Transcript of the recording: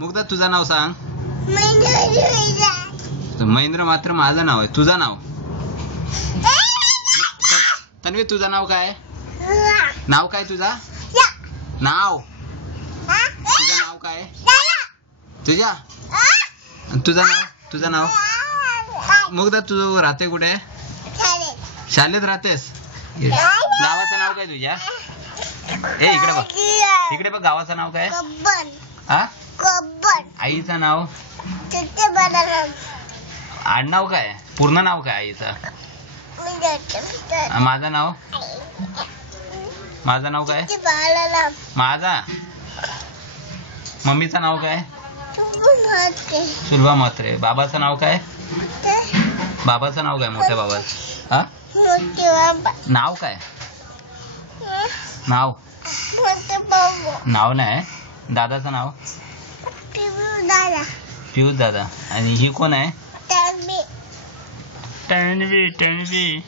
मुग्धा तुझं नाव सांग. महेंद्र मात्र माझं नाव आहे. तुझं नाव तन्वी, तुझं नाव काय? नाव काय तुझा? नाव तुझं नाव काय? तुझ्या तुझं नाव मुग्धा, तुझं राहते कुठे? शाळेत राहतेस. गावाचं नाव काय तुझ्या? इकडे बघ, इकडे बघ. गावाचं नाव काय? हा? आईचं नाव? आडनाव काय? पूर्ण नाव काय आईचं? माझं नाव काय? माझा. मम्मीचं नाव काय? सुलभा म्हात्रे. बाबाचं नाव काय? बाबाचं नाव काय? मोठ्या बाबाचं. हा? नाव काय? नाव नाही. दादाचं नाव? पियुष दादा. आणि ही कोण आहे? तन्वी.